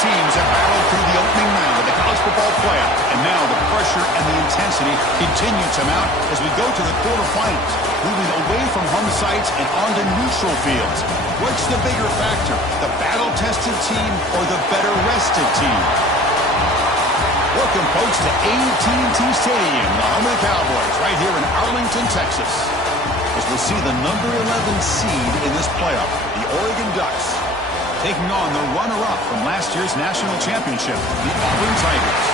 teams have battled through the opening round of the college football playoff, and now the pressure and the intensity continue to mount as we go to the quarterfinals, moving away from home sites and onto neutral fields. What's the bigger factor, the battle-tested team or the better-rested team? Welcome, folks, to AT&T Stadium, the home of the Cowboys, right here in Arlington, Texas, as we'll see the number 11 seed in this playoff, the Oregon Ducks, taking on the runner-up from last year's national championship, the Auburn Tigers.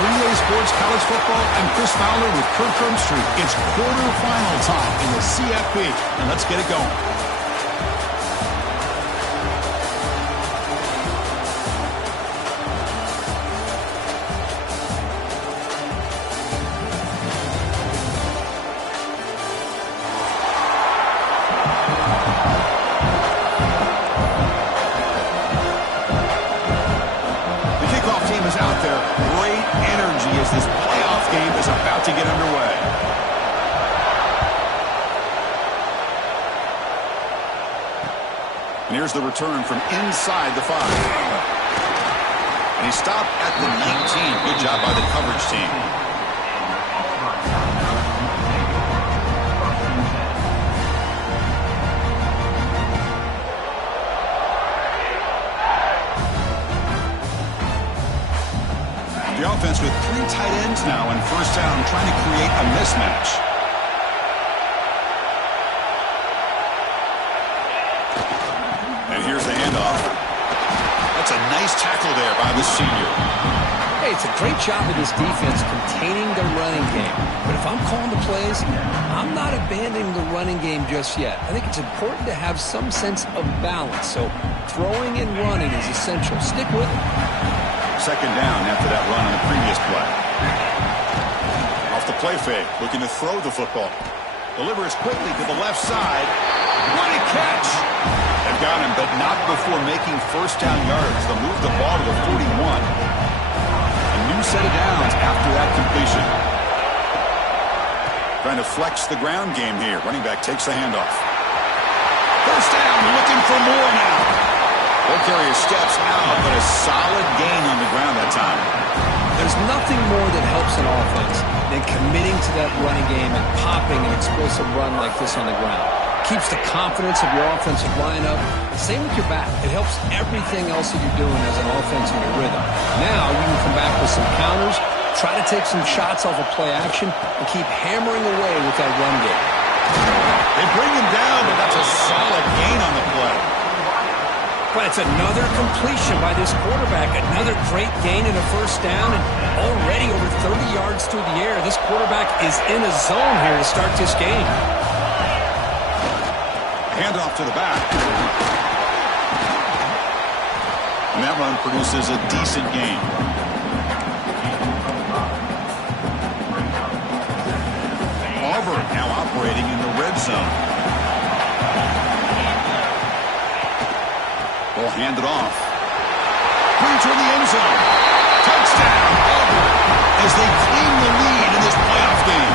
3A Sports College Football, I'm Chris Fowler with Kirk Herbstreit. It's quarterfinal time in the CFP, and let's get it going. And here's the return from inside the 5. And he stopped at the 19. Good job by the coverage team. The offense with 3 tight ends now in first down, trying to create a mismatch. Here's the handoff. That's a nice tackle there by the senior. Hey, it's a great job of this defense containing the running game. But if I'm calling the plays, I'm not abandoning the running game just yet. I think it's important to have some sense of balance. So throwing and running is essential. Stick with it. Second down after that run on the previous play. Off the play fake, looking to throw the football. Delivers quickly to the left side. What a catch! They've got him, but not before making first down yards. They'll move the ball to the 41. A new set of downs after that completion. Trying to flex the ground game here. Running back takes the handoff. First down, looking for more now. Ball carrier steps out, but a solid gain on the ground that time. There's nothing more that helps an offense than committing to that running game and popping an explosive run like this on the ground. Keeps the confidence of your offensive lineup. Same with your back. It helps everything else that you're doing as an offense in your rhythm. Now you can come back with some counters, try to take some shots off of play action, and keep hammering away with that run game. They bring him down, but that's a solid gain on the play. But it's another completion by this quarterback. Another great gain in a first down, and already over 30 yards through the air. This quarterback is in a zone here to start this game. Handoff to the back. And that run produces a decent gain. Auburn now operating in the red zone. Ball handed off. Brings toward the end zone. Touchdown, Auburn, as they claim the lead in this playoff game.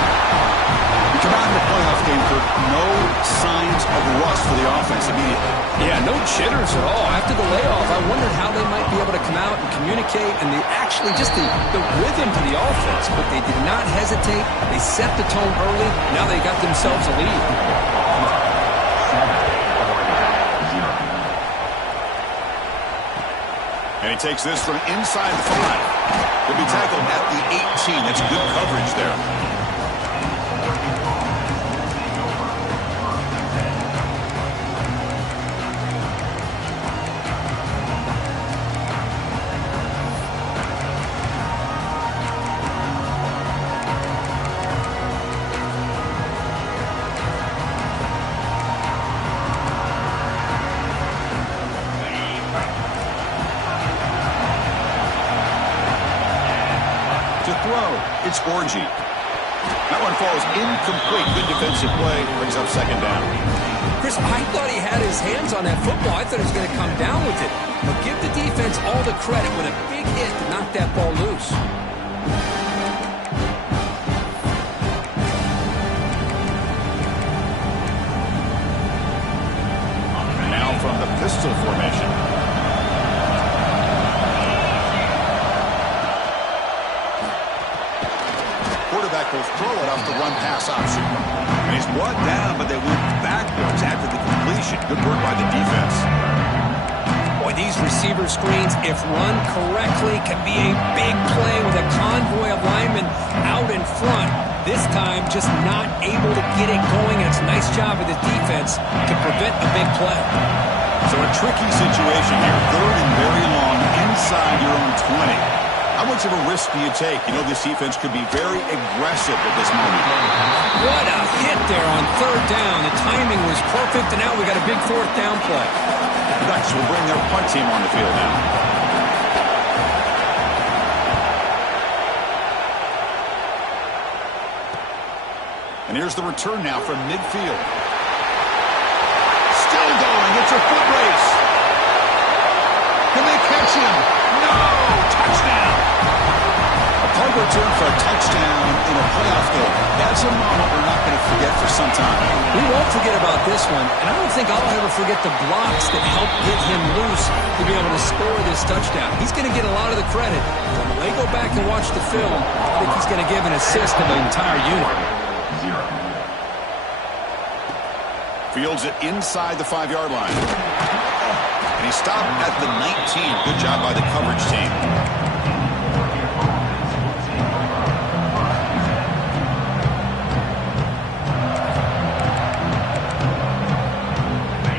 We come out in the playoff game for no signs of rust for the offense immediately. Yeah, no jitters at all. After the layoff, I wondered how they might be able to come out and communicate, and actually just the rhythm to the offense. But they did not hesitate. They set the tone early. Now they got themselves a lead. And he takes this from inside the 5. He'll be tackled at the 18. That's good coverage there. It's Orji. That one falls incomplete. Good defensive play. Brings up second down. Chris, I thought he had his hands on that football. I thought he was going to come down with it. But give the defense all the credit with a big hit to knock that ball loose. And now from the pistol formation. He'll throw it off the run-pass option. And he's brought down, but they went backwards after the completion. Good work by the defense. Boy, these receiver screens, if run correctly, can be a big play with a convoy of linemen out in front. This time, just not able to get it going, and it's a nice job of the defense to prevent a big play. So a tricky situation here. 3rd and very long inside your own 20. How much of a risk do you take? You know this defense could be very aggressive at this moment. What a hit there on 3rd down. The timing was perfect, and now we got a big 4th down play. The Ducks will bring their punt team on the field now. And here's the return now from midfield. Still going. It's a foot race. Can they catch him? No! Touchdown! A punt return for a touchdown in a playoff game. That's a moment we're not going to forget for some time. We won't forget about this one, and I don't think I'll ever forget the blocks that helped get him loose to be able to score this touchdown. He's going to get a lot of the credit. When they go back and watch the film, I think he's going to give an assist to the entire unit. Fields it inside the 5-yard line. And he stopped at the 19. Good job by the coverage team.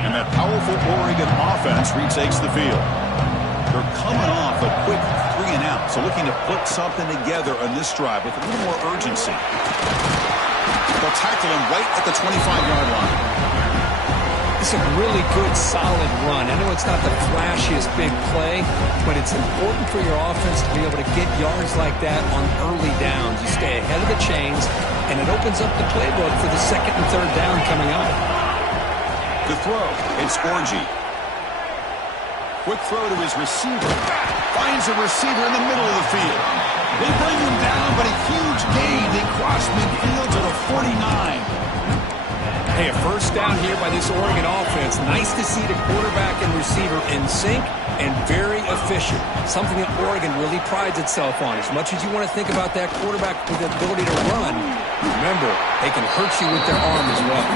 And that powerful Oregon offense retakes the field. They're coming off a quick 3 and out, so looking to put something together on this drive with a little more urgency. They'll tackle him right at the 25-yard line. It's a really good, solid run. I know it's not the flashiest big play, but it's important for your offense to be able to get yards like that on early downs. You stay ahead of the chains, and it opens up the playbook for the 2nd and 3rd down coming up. The throw, it's Orji. Quick throw to his receiver. Finds a receiver in the middle of the field. They bring him down, but a huge gain. They cross midfield to the 49. Hey, a first down here by this Oregon offense. Nice to see the quarterback and receiver in sync and very efficient. Something that Oregon really prides itself on. As much as you want to think about that quarterback with the ability to run, remember, they can hurt you with their arm as well.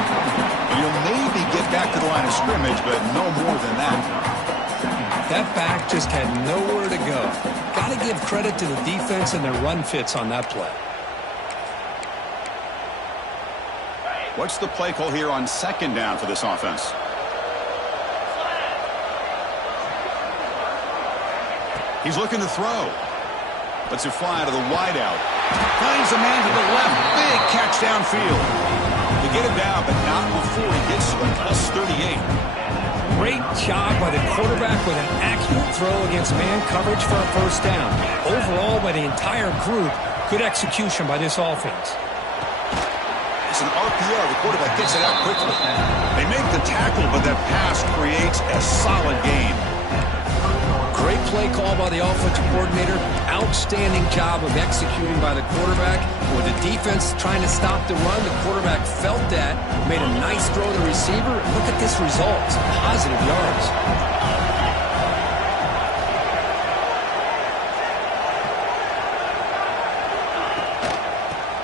You'll maybe get back to the line of scrimmage, but no more than that. That back just had nowhere to go. Got to give credit to the defense and their run fits on that play. What's the play call here on 2nd down for this offense? He's looking to throw. Lets it fly out of the wideout. Finds a man to the left. Big catch downfield. They get him down, but not before he gets to a +38. Great job by the quarterback with an accurate throw against man coverage for a first down. Overall, by the entire group, good execution by this offense. It's an RPO. The quarterback gets it out quickly. They make the tackle, but that pass creates a solid gain. Great play call by the offensive coordinator. Outstanding job of executing by the quarterback. With the defense trying to stop the run, the quarterback felt that, made a nice throw to the receiver. Look at this result. It's positive yards.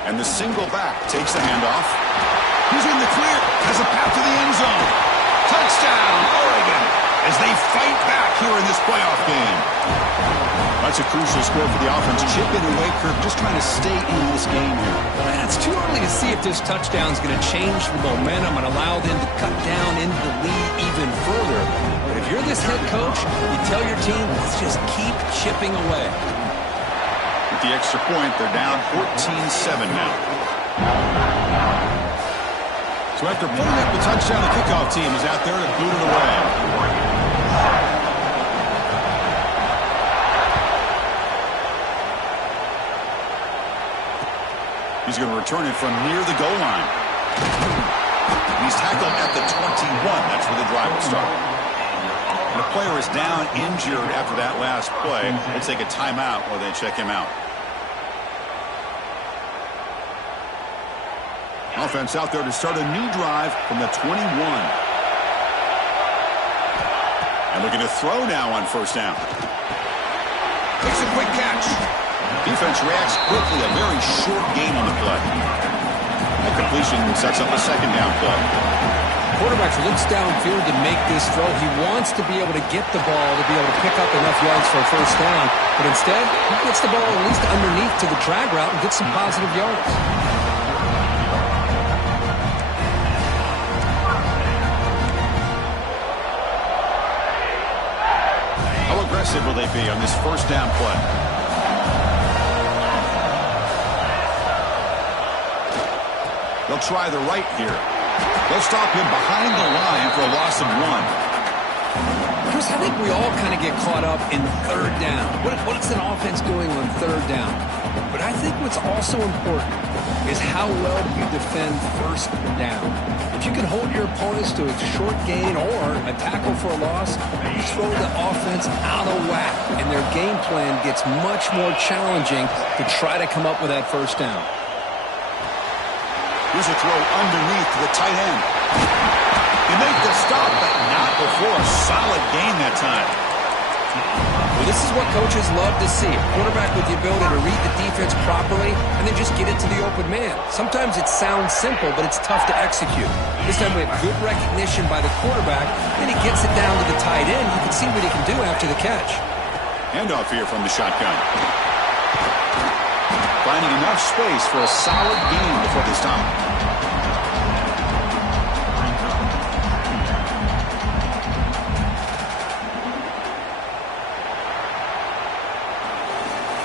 And the single back takes the handoff. He's in the clear. Has a path to the end zone. Touchdown, Oregon, as they fight back here in this playoff game. That's a crucial score for the offense. Chipping away, Kirk, just trying to stay in this game here. Man, it's too early to see if this touchdown is going to change the momentum and allow them to cut down into the lead even further. But if you're this head coach, you tell your team, let's just keep chipping away. With the extra point, they're down 14-7 now. So after putting up the touchdown, the kickoff team is out there to boot it away. He's going to return it from near the goal line. He's tackled at the 21. That's where the drive will start. And the player is down injured after that last play. They take a timeout while they check him out. Offense out there to start a new drive from the 21. And looking to throw now on first down. Takes a quick catch. Defense defense reacts quickly. A very short gain on the play. The completion sets up a second down play. Quarterback looks downfield to make this throw. He wants to be able to get the ball to be able to pick up enough yards for a first down. But instead, he gets the ball at least underneath to the drag route and gets some positive yards. How aggressive will they be on this first down play? They'll try the right here. They'll stop him behind the line for a loss of 1. Chris, I think we all kind of get caught up in third down. What's an offense doing on third down? But I think what's also important is how well do you defend first down. If you can hold your opponents to a short gain or a tackle for a loss, you throw the offense out of whack, and their game plan gets much more challenging to try to come up with that first down. Here's a throw underneath to the tight end. He made the stop, but not before a solid gain that time. Well, this is what coaches love to see. A quarterback with the ability to read the defense properly and then just get it to the open man. Sometimes it sounds simple, but it's tough to execute. This time we have good recognition by the quarterback, and he gets it down to the tight end. You can see what he can do after the catch. Handoff here from the shotgun. Finding enough space for a solid gain before they stop.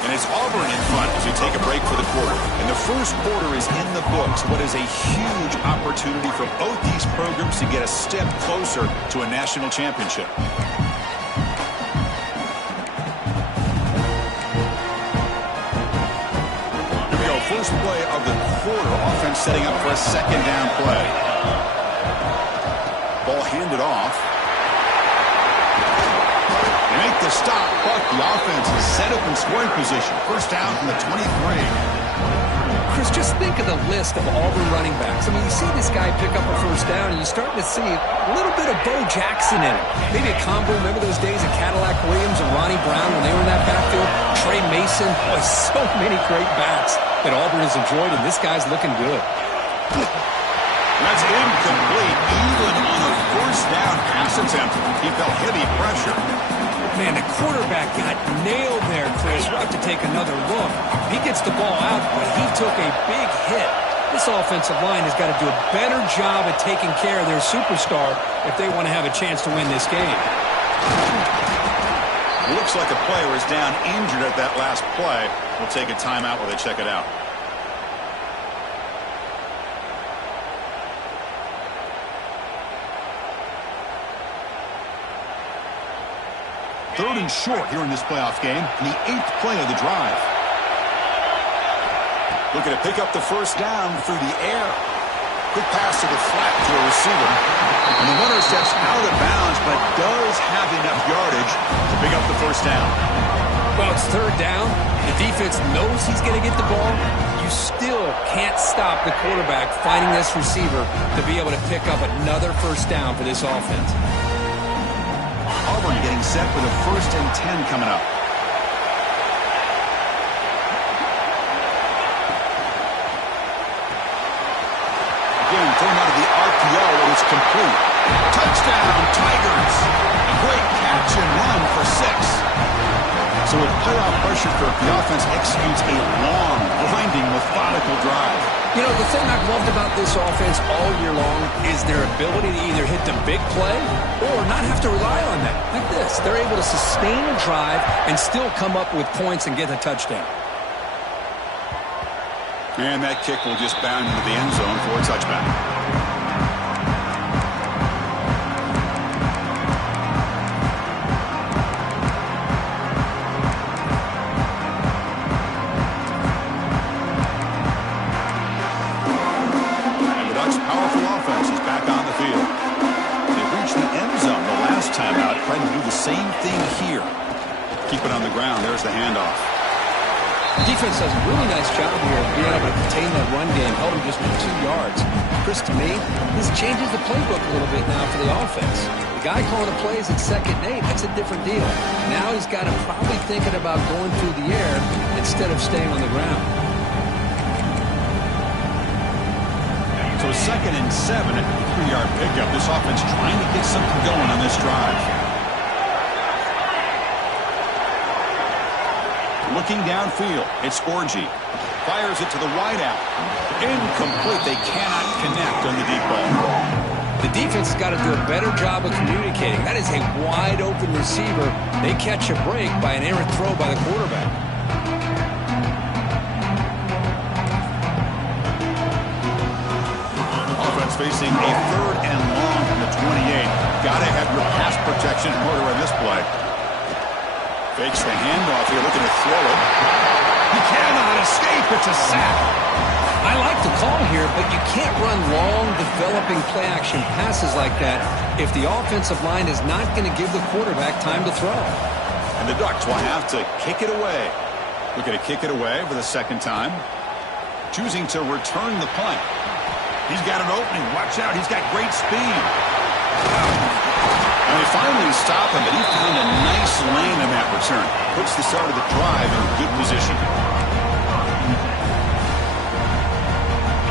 And it's Auburn in front as we take a break for the quarter. And the first quarter is in the books. What is a huge opportunity for both these programs to get a step closer to a national championship. First play of the quarter. Offense setting up for a second down play. Ball handed off. They make the stop, but the offense is set up in scoring position. First down from the 23. Chris, just think of the list of Auburn running backs. I mean, you see this guy pick up a first down, and you're starting to see a little bit of Bo Jackson in it. Maybe a combo. Remember those days of Cadillac Williams and Ronnie Brown when they were in that backfield? Trey Mason. Boy, so many great backs that Auburn has enjoyed, and this guy's looking good. That's incomplete, even on a first down pass attempt. He felt heavy pressure. Man, the quarterback got nailed there, Chris. We'll have to take another look. He gets the ball out, but he took a big hit. This offensive line has got to do a better job at taking care of their superstar if they want to have a chance to win this game. Looks like a player is down injured at that last play. We'll take a timeout while they check it out. Third and short here in this playoff game, in the 8th play of the drive. Looking to pick up the first down through the air. Quick pass to the flat to a receiver. And the runner steps out of bounds, but does have enough yardage to pick up the first down. Well, it's third down. The defense knows he's going to get the ball. You still can't stop the quarterback finding this receiver to be able to pick up another first down for this offense. Auburn getting set for the 1st and 10 coming up. Again, thrown out of the RPO, and it's complete. Touchdown, Tigers! A great catch and run for 6. So with playoff pressure, Kirk, the offense executes a long, grinding, methodical drive. You know, the thing I've loved about this offense all year long is their ability to either hit the big play or not have to rely on that. Like this, they're able to sustain a drive and still come up with points and get a touchdown. And that kick will just bound into the end zone for a touchback. Powerful offense is back on the field. They reached the end zone the last time out, trying to do the same thing here. Keep it on the ground. There's the handoff. Defense does a really nice job here of being able to contain that run game, held him just for 2 yards. Chris, to me, this changes the playbook a little bit now for the offense. The guy calling the plays at 2nd and 8, that's a different deal. Now he's got him probably thinking about going through the air and instead of staying on the ground. So 2nd and 7 at the 3-yard pickup. This offense trying to get something going on this drive. Looking downfield, it's Orji. Fires it to the wideout. Incomplete. They cannot connect on the deep ball. The defense has got to do a better job of communicating. That is a wide-open receiver. They catch a break by an errant throw by the quarterback. Offense facing a 3rd and long from the 28. Got to have your pass protection in order on this play. Fakes the handoff here, looking to throw it. He cannot escape. It's a sack. I like the call here, but you can't run long, developing play-action passes like that if the offensive line is not going to give the quarterback time to throw. And the Ducks will have to kick it away. Looking to kick it away for the 2nd time. Choosing to return the punt. He's got an opening. Watch out. He's got great speed. And they finally stop him, but he found a nice lane in that return. Puts the start of the drive in good position.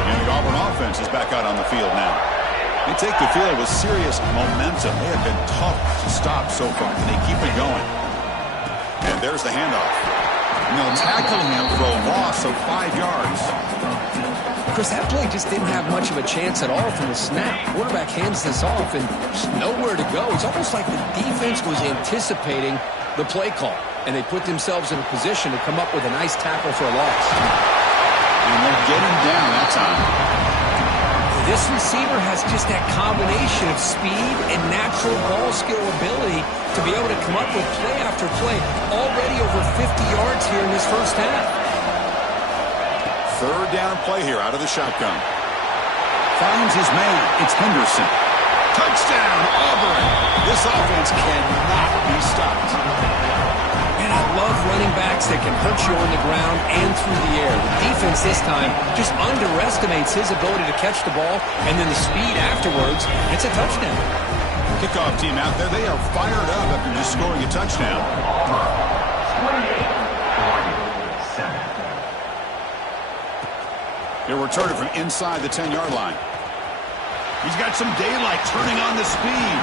And the Auburn offense is back out on the field now. They take the field with serious momentum. They have been tough to stop so far, and they keep it going. And there's the handoff. And they'll tackle him for a loss of 5 yards. Chris, that play just didn't have much of a chance at all from the snap. Quarterback hands this off and just nowhere to go. It's almost like the defense was anticipating the play call, and they put themselves in a position to come up with a nice tackle for a loss. And they'll get him down that time. This receiver has just that combination of speed and natural ball skill ability to be able to come up with play after play. Already over 50 yards here in this first half. 3rd down play here out of the shotgun. Finds his man. It's Henderson. Touchdown, Auburn. This offense cannot be stopped. And I love running backs that can hurt you on the ground and through the air. The defense this time just underestimates his ability to catch the ball, and then the speed afterwards, it's a touchdown. Kickoff team out there, they are fired up after just scoring a touchdown. He'll return it from inside the 10-yard line. He's got some daylight turning on the speed.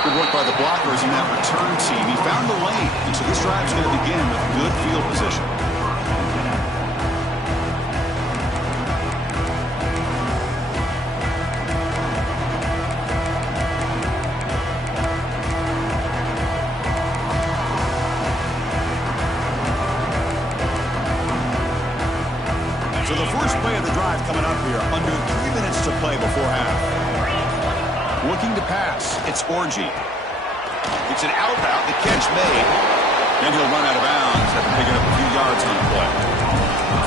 Good work by the blockers in that return team. He found the lane, and so this drive's going to begin with good field position. So the first play of the drive coming up here, under 3 minutes to play before half. Looking to pass, it's Orji. It's an out route, the catch made. Then he'll run out of bounds after picking up a few yards on the play.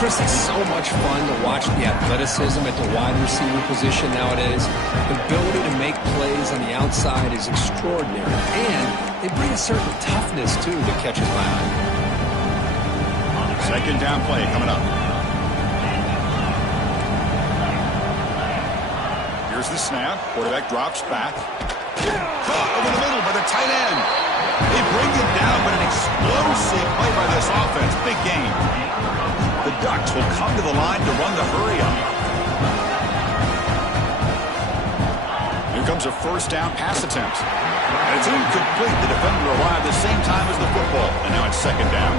Chris, it's so much fun to watch the athleticism at the wide receiver position nowadays. The ability to make plays on the outside is extraordinary. And they bring a certain toughness, too, that catches my eye. 2nd down play coming up. Here's the snap. Quarterback drops back. Caught over the middle by the tight end. They bring him down, but an explosive play by this offense. Big game. The Ducks will come to the line to run the hurry up. Here comes a 1st down pass attempt. And it's incomplete. The defender arrived the same time as the football. And now it's 2nd down.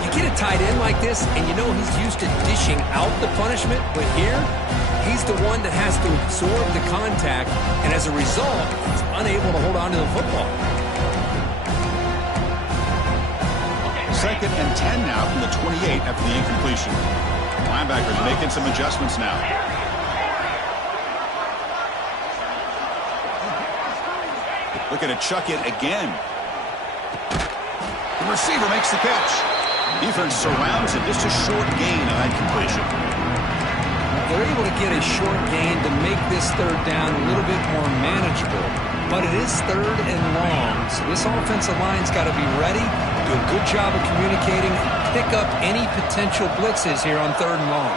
You get a tight end like this, and you know he's used to dishing out the punishment, but here, he's the one that has to absorb the contact, and as a result, he's unable to hold on to the football. 2nd and 10 now from the 28 after the incompletion. Linebackers making some adjustments now. Looking to chuck it again. The receiver makes the catch. Defense surrounds it. Just a short gain on that completion. They're able to get a short gain to make this 3rd down a little bit more manageable. But it is 3rd and long, so this offensive line's got to be ready, do a good job of communicating, and pick up any potential blitzes here on 3rd and long.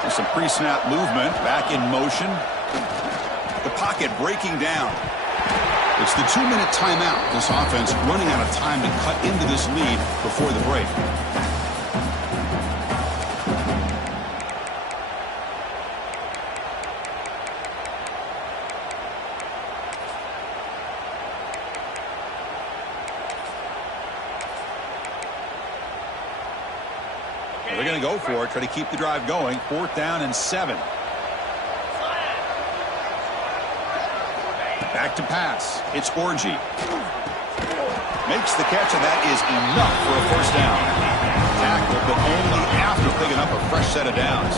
There's some pre-snap movement, back in motion. The pocket breaking down. It's the 2-minute timeout. This offense running out of time to cut into this lead before the break. They're going to go for it, try to keep the drive going. 4th down and 7. Back to pass. It's Orji. Makes the catch, and that is enough for a 1st down. Tackle, but only after picking up a fresh set of downs.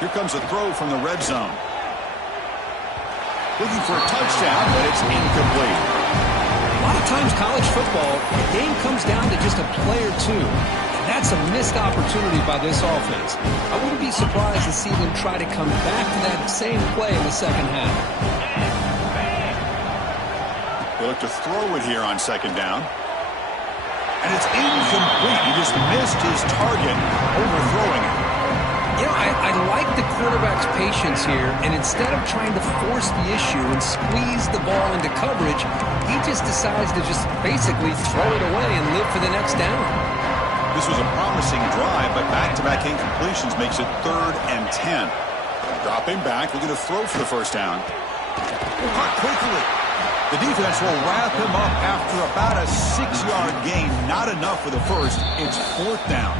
Here comes a throw from the red zone. Looking for a touchdown, but it's incomplete. A lot of times college football, the game comes down to just a play or two. And that's a missed opportunity by this offense. I wouldn't be surprised to see them try to come back to that same play in the second half. They look to throw it here on 2nd down. And it's incomplete. He just missed his target, overthrowing it. You know, I like the quarterback's patience here, and instead of trying to force the issue and squeeze the ball into coverage, he just decides to just basically throw it away and live for the next down. This was a promising drive, but back-to-back incompletions makes it 3rd and 10. Dropping back, looking to throw for the 1st down. Caught quickly. The defense will wrap him up after about a 6-yard gain. Not enough for the 1st. It's 4th down.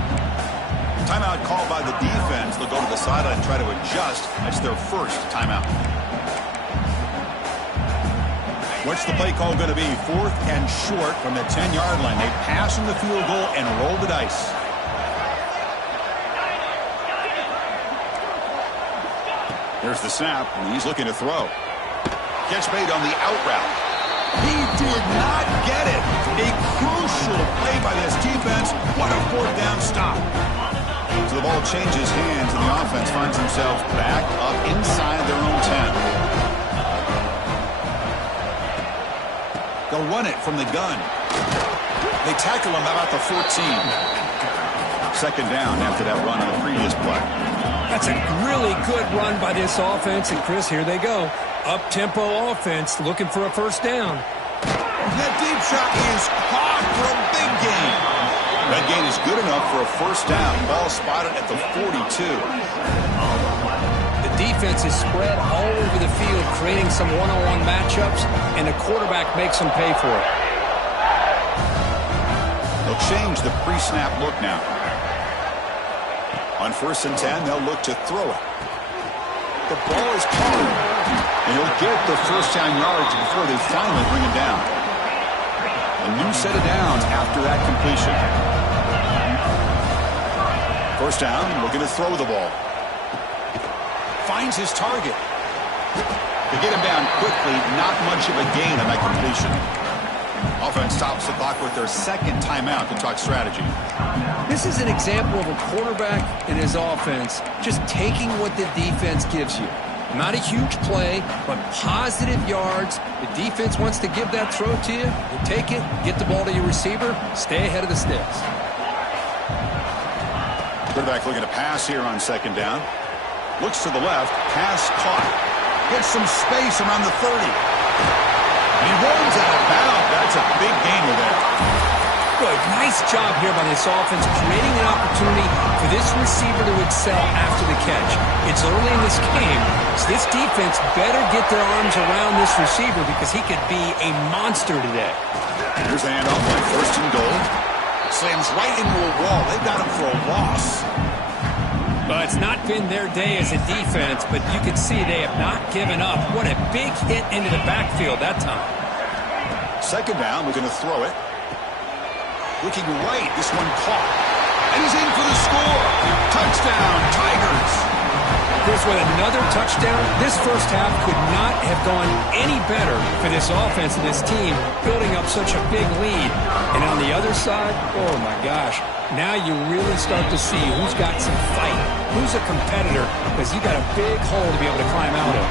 Timeout called by the defense. They'll go to the sideline and try to adjust. That's their 1st timeout. What's the play call going to be? 4th and short from the 10-yard line. They pass in the field goal and roll the dice. There's the snap, and he's looking to throw. Catch made on the out route. He did not get it. A crucial play by this defense. What a 4th down stop. So the ball changes hands, and the offense finds themselves back up inside their own 10. They'll run it from the gun. They tackle him about the 14. 2nd down after that run on the previous play. That's a really good run by this offense, and Chris, here they go. Up-tempo offense looking for a 1st down. That deep shot is caught for a big gain. That gain is good enough for a 1st down. Ball spotted at the 42. The defense is spread all over the field, creating some one-on-one matchups, and the quarterback makes them pay for it. They'll change the pre-snap look now. On 1st and 10, they'll look to throw it. The ball is caught, and he'll get the 1st down yards before they finally bring him down. A new set of downs after that completion. 1st down, looking to throw the ball. Finds his target. They get him down quickly, not much of a gain on that completion. Offense stops the clock with their 2nd timeout to talk strategy. This is an example of a quarterback and his offense just taking what the defense gives you. Not a huge play, but positive yards. The defense wants to give that throw to you. You take it, get the ball to your receiver, stay ahead of the sticks. Quarterback looking to pass here on 2nd down. Looks to the left, pass caught. Gets some space around the 30. And he rolls out of bounds. That's a big gainer there. Good. Nice job here by this offense, creating an opportunity for this receiver to excel after the catch. It's early in this game, so this defense better get their arms around this receiver because he could be a monster today. Here's the handoff on 1st and goal. Slams right into a wall. They've got him for a loss. Well, it's not been their day as a defense, but you can see they have not given up. What a big hit into the backfield that time. 2nd down, we're going to throw it. Looking right, this one caught. And he's in for the score. Touchdown, Tigers. Chris, with another touchdown, this 1st half could not have gone any better for this offense and this team, building up such a big lead. And on the other side, oh my gosh, now you really start to see who's got some fight, who's a competitor, because you got a big hole to be able to climb out of.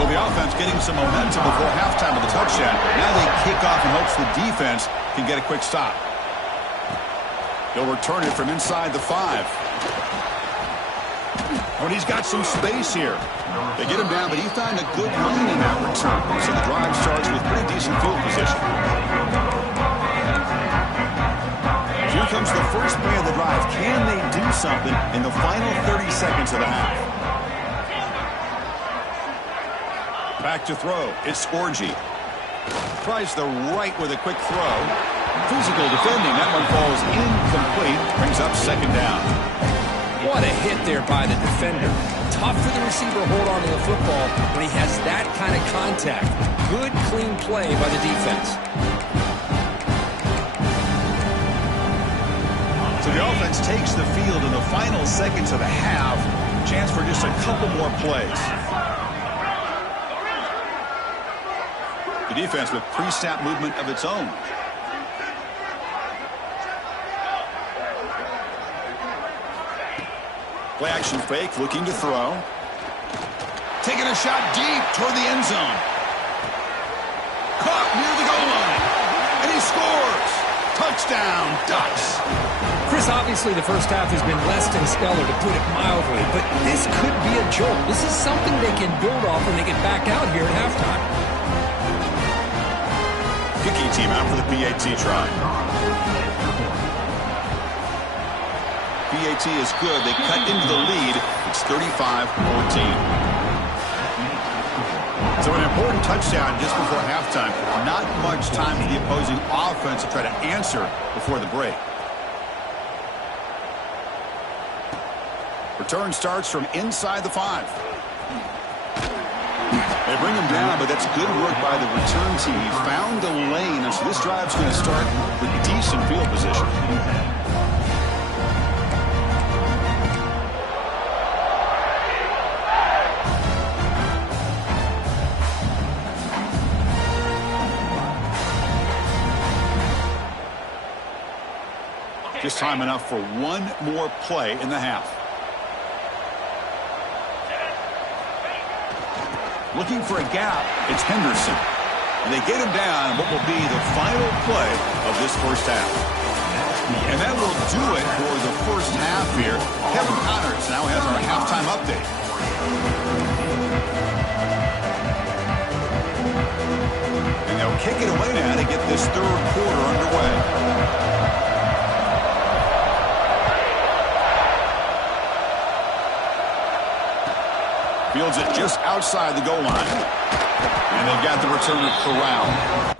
So the offense getting some momentum before halftime with the touchdown. Now they kick off in hopes the defense can get a quick stop. They'll return it from inside the 5. When he's got some space here. They get him down, but he found a good lane in that return. So the drive starts with pretty decent field position. Here comes the first play of the drive. Can they do something in the final 30 seconds of the half? Back to throw. It's Orji. Tries the right with a quick throw. Physical defending. That one falls incomplete. Brings up second down. What a hit there by the defender. Tough for the receiver to hold on to the football when he has that kind of contact. Good, clean play by the defense. So the offense takes the field in the final seconds of the half. Chance for just a couple more plays. The defense with pre-snap movement of its own. Play action fake, looking to throw. Taking a shot deep toward the end zone. Caught near the goal line. And he scores. Touchdown, Ducks. Chris, obviously the first half has been less than stellar, to put it mildly, but this could be a jolt. This is something they can build off when they get back out here at halftime. Kicking team out for the PAT try. PAT is good. They cut into the lead. It's 35-14. So an important touchdown just before halftime. Not much time for the opposing offense to try to answer before the break. Return starts from inside the 5. They bring him down, but that's good work by the return team. He found a lane, and so this drive's going to start with decent field position. Just time enough for one more play in the half. Looking for a gap, it's Henderson. And they get him down what will be the final play of this first half. And that will do it for the first half here. Kevin Connors now has our halftime update. And they'll kick it away now to get this third quarter underway. Fields it just outside the goal line. And they've got the returner corralled.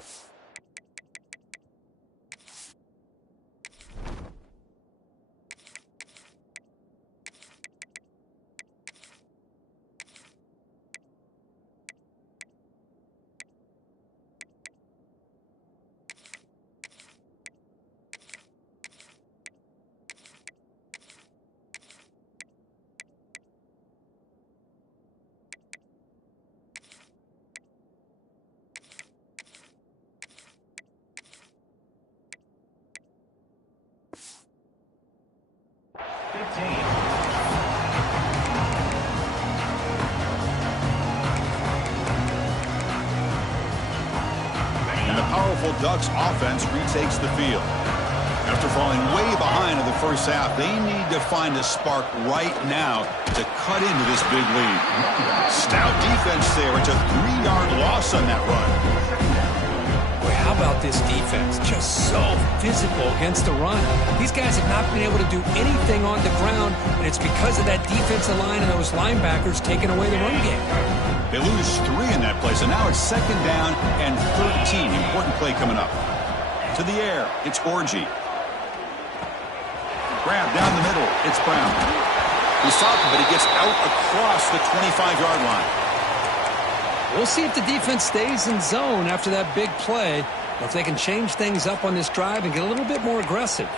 Ducks offense retakes the field. After falling way behind in the first half, they need to find a spark right now to cut into this big lead. Stout defense there. It's a 3-yard loss on that run. Boy, how about this defense? Just so physical against the run. These guys have not been able to do anything on the ground, and it's because of that defensive line and those linebackers taking away the run game. They lose 3 in that play, so now it's second down and 13. Important play coming up. To the air, it's Orji. Grab down the middle, it's Brown. He's stopped, but he gets out across the 25-yard line. We'll see if the defense stays in zone after that big play, or if they can change things up on this drive and get a little bit more aggressive.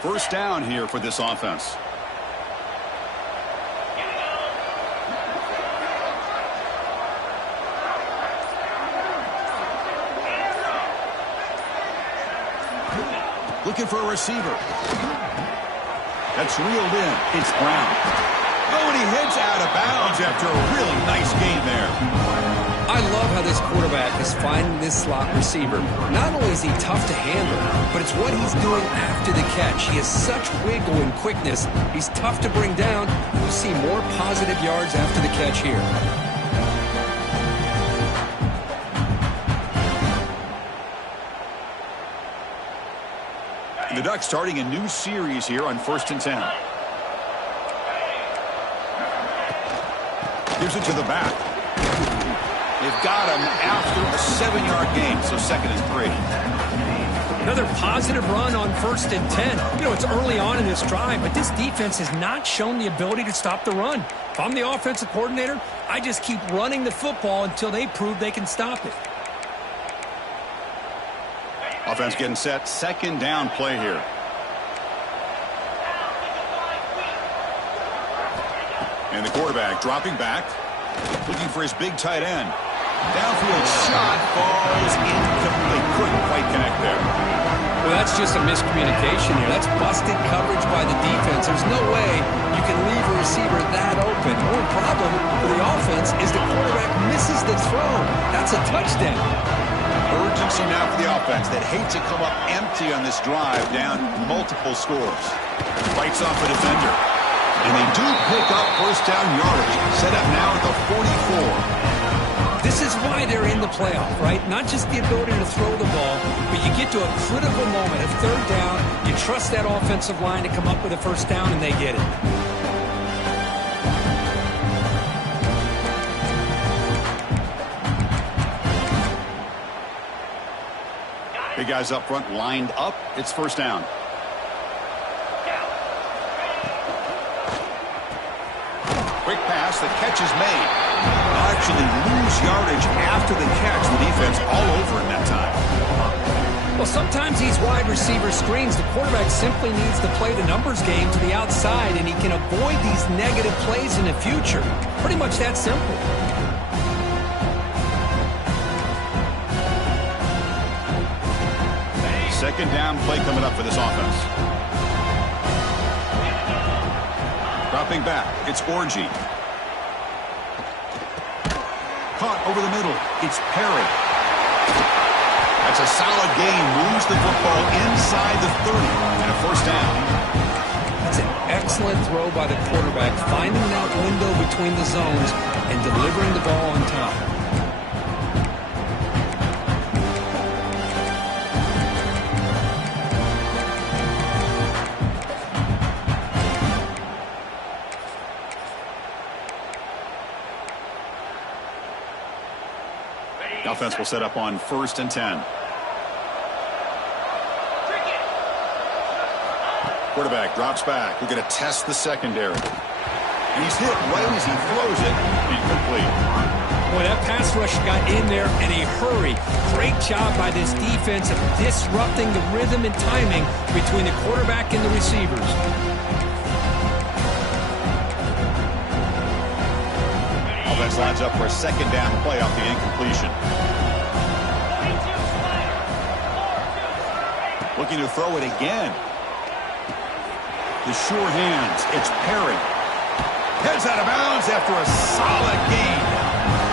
First down here for this offense. Looking for a receiver. That's reeled in. It's Brown. Oh, and he heads out of bounds after a really nice game there. I love how this quarterback is finding this slot receiver. Not only is he tough to handle, but it's what he's doing after the catch. He has such wiggle and quickness. He's tough to bring down. We'll see more positive yards after the catch here. The Ducks starting a new series here on 1st and 10. Gives it to the back. They've got him after a 7-yard gain, so 2nd and 3. Another positive run on 1st and 10. You know, it's early on in this drive, but this defense has not shown the ability to stop the run. If I'm the offensive coordinator, I just keep running the football until they prove they can stop it. Offense getting set. 2nd down play here. And the quarterback dropping back, looking for his big tight end. Downfield shot falls incomplete. Couldn't quite connect there. Well, that's just a miscommunication here. That's busted coverage by the defense. There's no way you can leave a receiver that open. More problem for the offense is the quarterback misses the throw. That's a touchdown. Urgency now for the offense that hate to come up empty on this drive, down multiple scores. Fights off a defender. And they do pick up 1st down yardage. Set up now at the 44. This is why they're in the playoff, right? Not just the ability to throw the ball, but you get to a critical moment, a 3rd down, you trust that offensive line to come up with a 1st down, and they get it. Big guys up front lined up. It's 1st down. Quick pass. The catch is made. Actually lose yardage after the catch. The defense all over in that time. Well, sometimes these wide receiver screens, the quarterback simply needs to play the numbers game to the outside, and he can avoid these negative plays in the future. Pretty much that simple. Second down play coming up for this offense. Dropping back, it's Orji. Caught over the middle, it's Perry. That's a solid gain, moves the football inside the 30, and a 1st down. That's an excellent throw by the quarterback, finding that window between the zones and delivering the ball on time. Offense will set up on 1st and 10. Quarterback drops back. We're going to test the secondary. And he's hit right as he throws it. Incomplete. Boy, that pass rush got in there in a hurry. Great job by this defense of disrupting the rhythm and timing between the quarterback and the receivers. Offense lines up for a 2nd down play off the incompletion. Looking to throw it again. The sure hands. It's Perry. Heads out of bounds after a solid gain.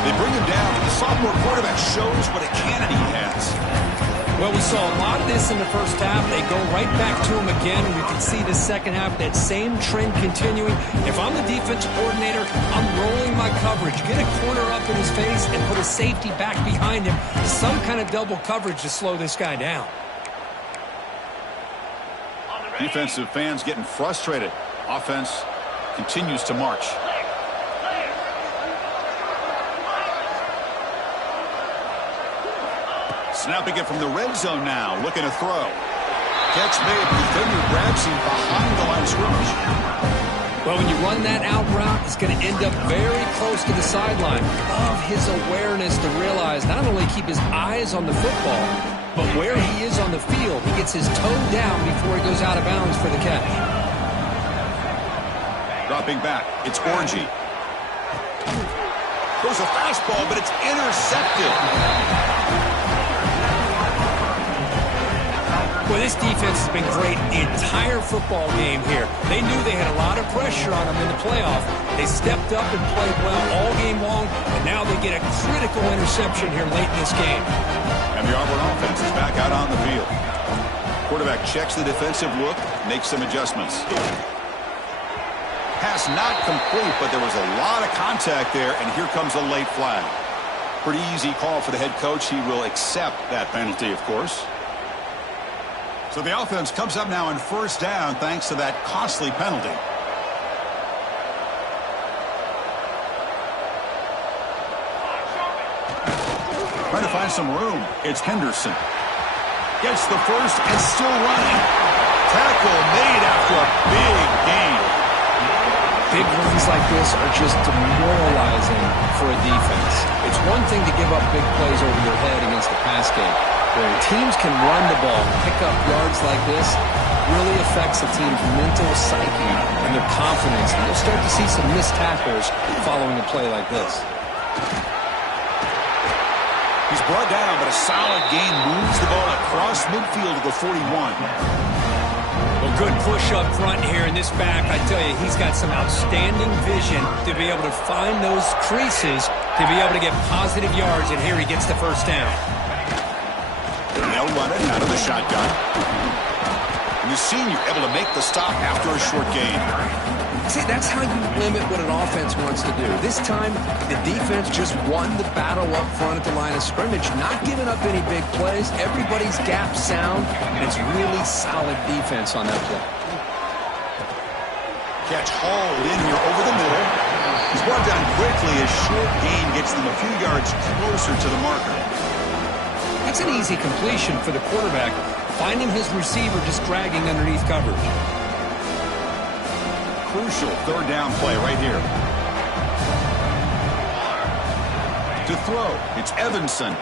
They bring him down. The sophomore quarterback shows what a cannon he has. Well, we saw a lot of this in the 1st half. They go right back to him again, and we can see the 2nd half, that same trend continuing. If I'm the defensive coordinator, I'm rolling my coverage. Get a corner up in his face and put a safety back behind him. Some kind of double coverage to slow this guy down. Defensive fans getting frustrated. Offense continues to march. Snapping it from the red zone now. Looking to throw. Catch made. Defender grabs him behind the line of scrimmage. Well, when you run that out route, it's going to end up very close to the sideline. Love his awareness to realize not only keep his eyes on the football, but where he is on the field. He gets his toe down before he goes out of bounds for the catch. Dropping back, it's Orji. Throws a fastball, but it's intercepted. Well, this defense has been great the entire football game here. They knew they had a lot of pressure on them in the playoff. They stepped up and played well all game long, and now they get a critical interception here late in this game. And the Auburn offense is back out on the field. Quarterback checks the defensive look, makes some adjustments. Pass not complete, but there was a lot of contact there, and here comes a late flag. Pretty easy call for the head coach. He will accept that penalty, of course. So the offense comes up now on first down thanks to that costly penalty. Trying to find some room. It's Henderson. Gets the first and still running. Tackle made after a big gain. Big runs like this are just demoralizing for a defense. It's one thing to give up big plays over your head against the pass game. When teams can run the ball and pick up yards like this, really affects the team's mental psyche and their confidence. And you'll start to see some missed tackles following a play like this. He's brought down, but a solid gain moves the ball across midfield to the 41. Well, good push up front here in this back. I tell you, he's got some outstanding vision to be able to find those creases, to be able to get positive yards, and here he gets the first down. They'll run it out of the shotgun. And the senior able to make the stop after a short gain. See, that's how you limit what an offense wants to do. This time, the defense just won the battle up front at the line of scrimmage, not giving up any big plays. Everybody's gap sound, and it's really solid defense on that play. Catch hauled in here over the middle. He's brought down quickly. A short gain gets them a few yards closer to the marker. That's an easy completion for the quarterback, finding his receiver just dragging underneath coverage. Crucial third down play right here. To throw, it's Evanson.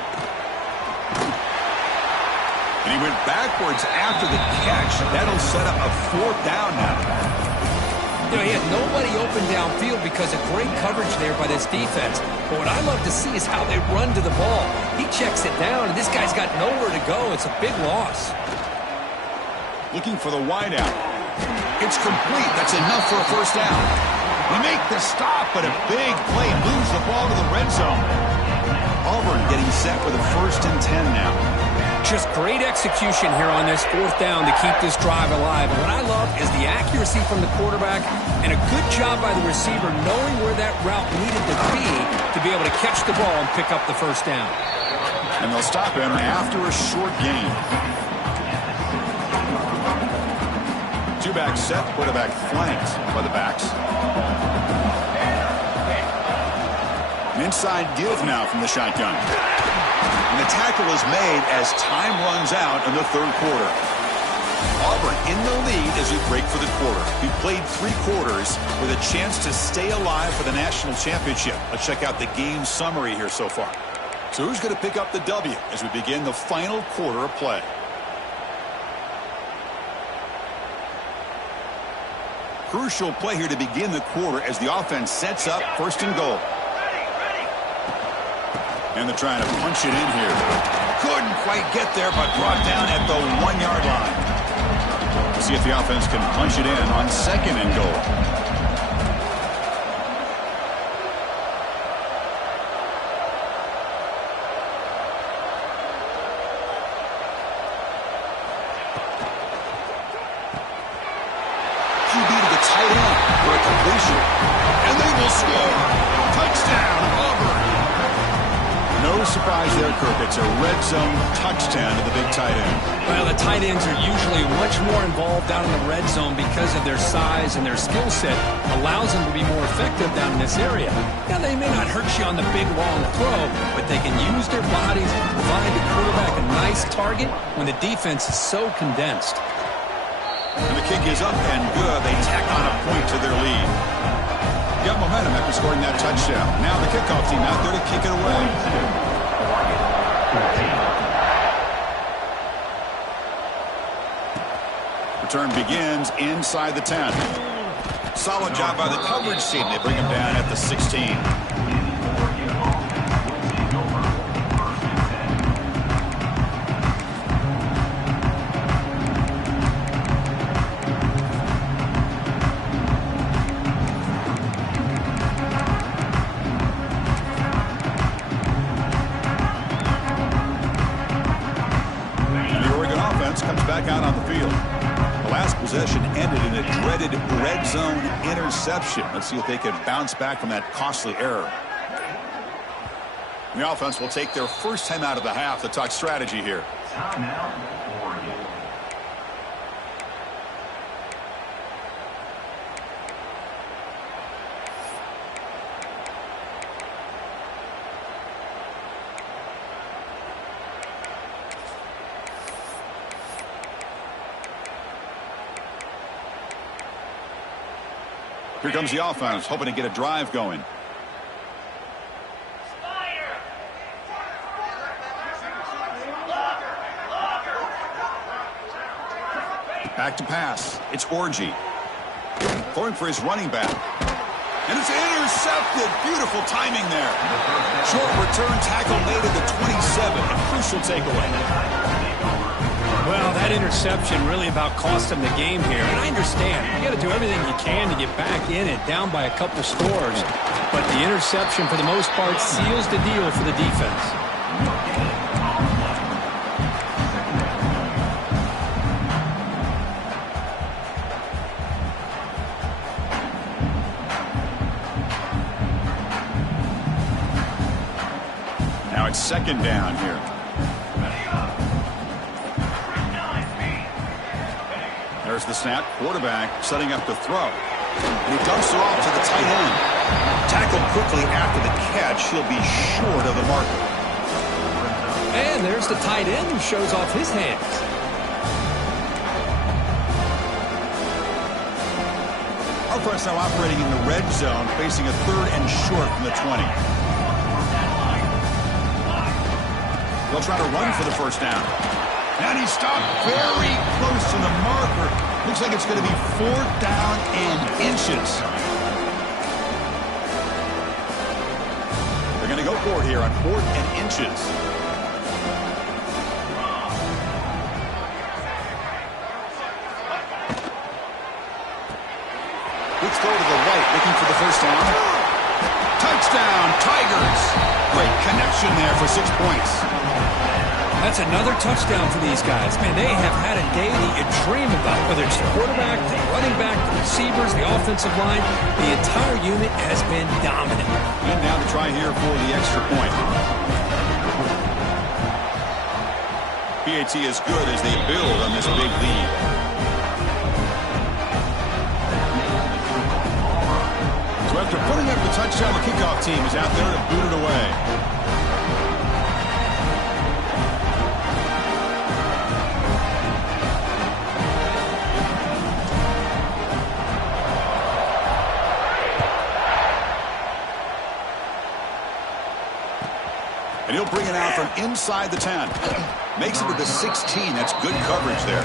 And he went backwards after the catch. That'll set up a fourth down now. You know, he had nobody open downfield because of great coverage there by this defense. But what I love to see is how they run to the ball. He checks it down, and this guy's got nowhere to go. It's a big loss. Looking for the wideout. It's complete. That's enough for a first down. We make the stop, but a big play moves the ball to the red zone. Auburn getting set for the 1st and 10 now. Just great execution here on this fourth down to keep this drive alive. And what I love is the accuracy from the quarterback and a good job by the receiver knowing where that route needed to be able to catch the ball and pick up the first down. And they'll stop him after a short gain. Two-back set, quarterback flanked by the backs. An inside give now from the shotgun. And the tackle is made as time runs out in the third quarter. Auburn in the lead as we break for the quarter. We played 3 quarters with a chance to stay alive for the national championship. Let's check out the game summary here so far. So who's going to pick up the W as we begin the final quarter of play? Crucial play here to begin the quarter as the offense sets up 1st and goal. And they're trying to punch it in here. Couldn't quite get there, but brought down at the 1-yard line. Let's see if the offense can punch it in on 2nd and goal. And they will score. Touchdown, Auburn. No surprise there, Kirk. It's a red zone touchdown to the big tight end. Well, the tight ends are usually much more involved down in the red zone because of their size and their skill set. Allows them to be more effective down in this area. Now, they may not hurt you on the big, long throw, but they can use their bodies to provide the quarterback a nice target when the defense is so condensed. And the kick is up and good. They tack on a point to their lead. Got momentum after scoring that touchdown. Now the kickoff team out there to kick it away. Return begins inside the 10. Solid job by the coverage team. They bring him down at the 16. Back out on the field. The last possession ended in a dreaded red zone interception. Let's see if they can bounce back from that costly error. The offense will take their first time out of the half to talk strategy here. Here comes the offense, hoping to get a drive going. Back to pass. It's Orji. Going for his running back. And it's intercepted. Beautiful timing there. Short return tackle made at the 27. A crucial takeaway. Well, that interception really about cost him the game here. And I understand. You got to do everything you can to get back in it, down by a couple scores. But the interception, for the most part, seals the deal for the defense. Now it's second down here. There's the snap. Quarterback setting up to throw. And he dumps it off to the tight end. Tackled quickly after the catch. He'll be short of the marker. And there's the tight end who shows off his hands. Offense now operating in the red zone, facing a 3rd and short from the 20. They'll try to run for the first down. And he stopped very close to the marker. Looks like it's going to be 4th down and inches. They're going to go for it here on 4th and inches. Quick throw to the right, looking for the first down. Touchdown, Tigers. Great connection there for 6 points. That's another touchdown for these guys. Man, they have had a day that you dream about, whether it's the quarterback, the running back, the receivers, the offensive line. The entire unit has been dominant. And now to try here for the extra point. PAT is good as they build on this big lead. So after putting up the touchdown, the kickoff team is out there to boot it away. And he'll bring it out from inside the 10. Makes it to the 16. That's good coverage there.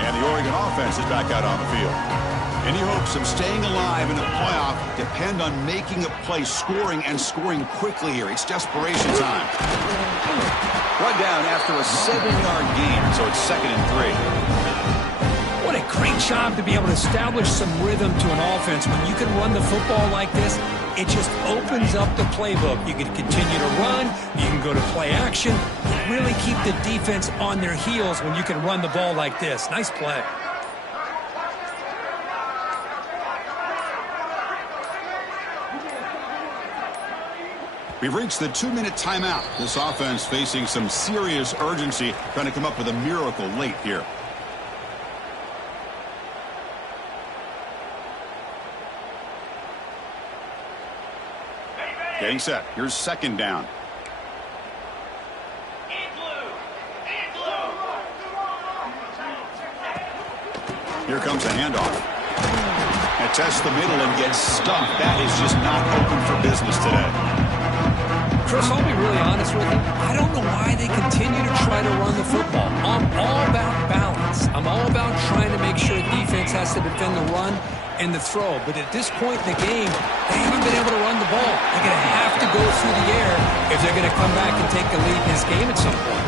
And the Oregon offense is back out on the field. Any hopes of staying alive in the playoff depend on making a play, scoring, and scoring quickly here. It's desperation time. Run down after a 7-yard gain, so it's 2nd and 3. What a great job to be able to establish some rhythm to an offense. When you can run the football like this, it just opens up the playbook. You can continue to run. You can go to play action. You really keep the defense on their heels when you can run the ball like this. Nice play. We've reached the 2-minute timeout. This offense facing some serious urgency, trying to come up with a miracle late here. Getting set. Here's 2nd down. Here comes a handoff. And tests the middle and gets stuck. That is just not open for business today. Chris, I'll be really honest with you. I don't know why they continue to try to run the football. I'm all about balance. I'm all about trying to make sure defense has to defend the run and the throw. But at this point in the game, they haven't been able to run the ball. They're going to have to go through the air if they're going to come back and take the lead in this game at some point.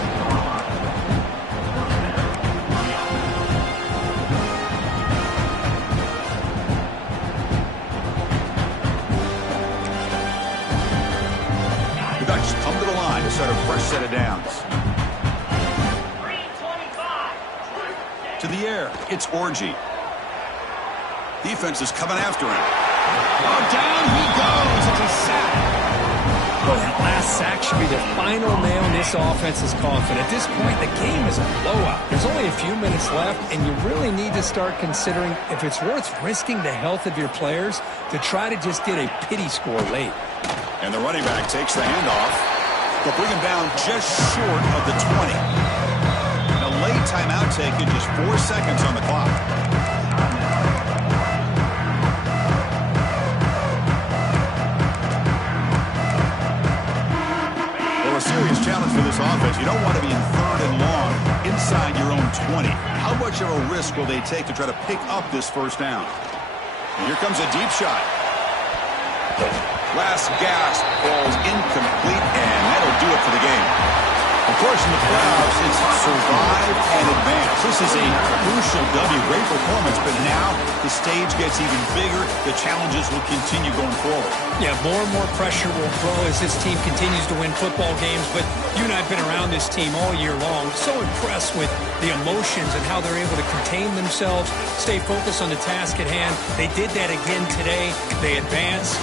Set a fresh set of downs. To the air, it's Orji. Defense is coming after him. Oh, down he goes. It's a sack. Well, that last sack should be the final nail in this offense's coffin. At this point, the game is a blowout. There's only a few minutes left, and you really need to start considering if it's worth risking the health of your players to try to just get a pity score late. And the running back takes the handoff. They'll bring him down just short of the 20. A late timeout taken, just 4 seconds on the clock. Well, a serious challenge for this offense. You don't want to be in 3rd and long inside your own 20. How much of a risk will they take to try to pick up this first down? And here comes a deep shot. Last gasp falls incomplete, and that'll do it for the game. Of course, in the playoffs, it's survive and advance. This is a crucial W. Great performance, but now the stage gets even bigger. The challenges will continue going forward. Yeah, more and more pressure will grow as this team continues to win football games. But you and I have been around this team all year long. So impressed with the emotions and how they're able to contain themselves, stay focused on the task at hand. They did that again today. They advance.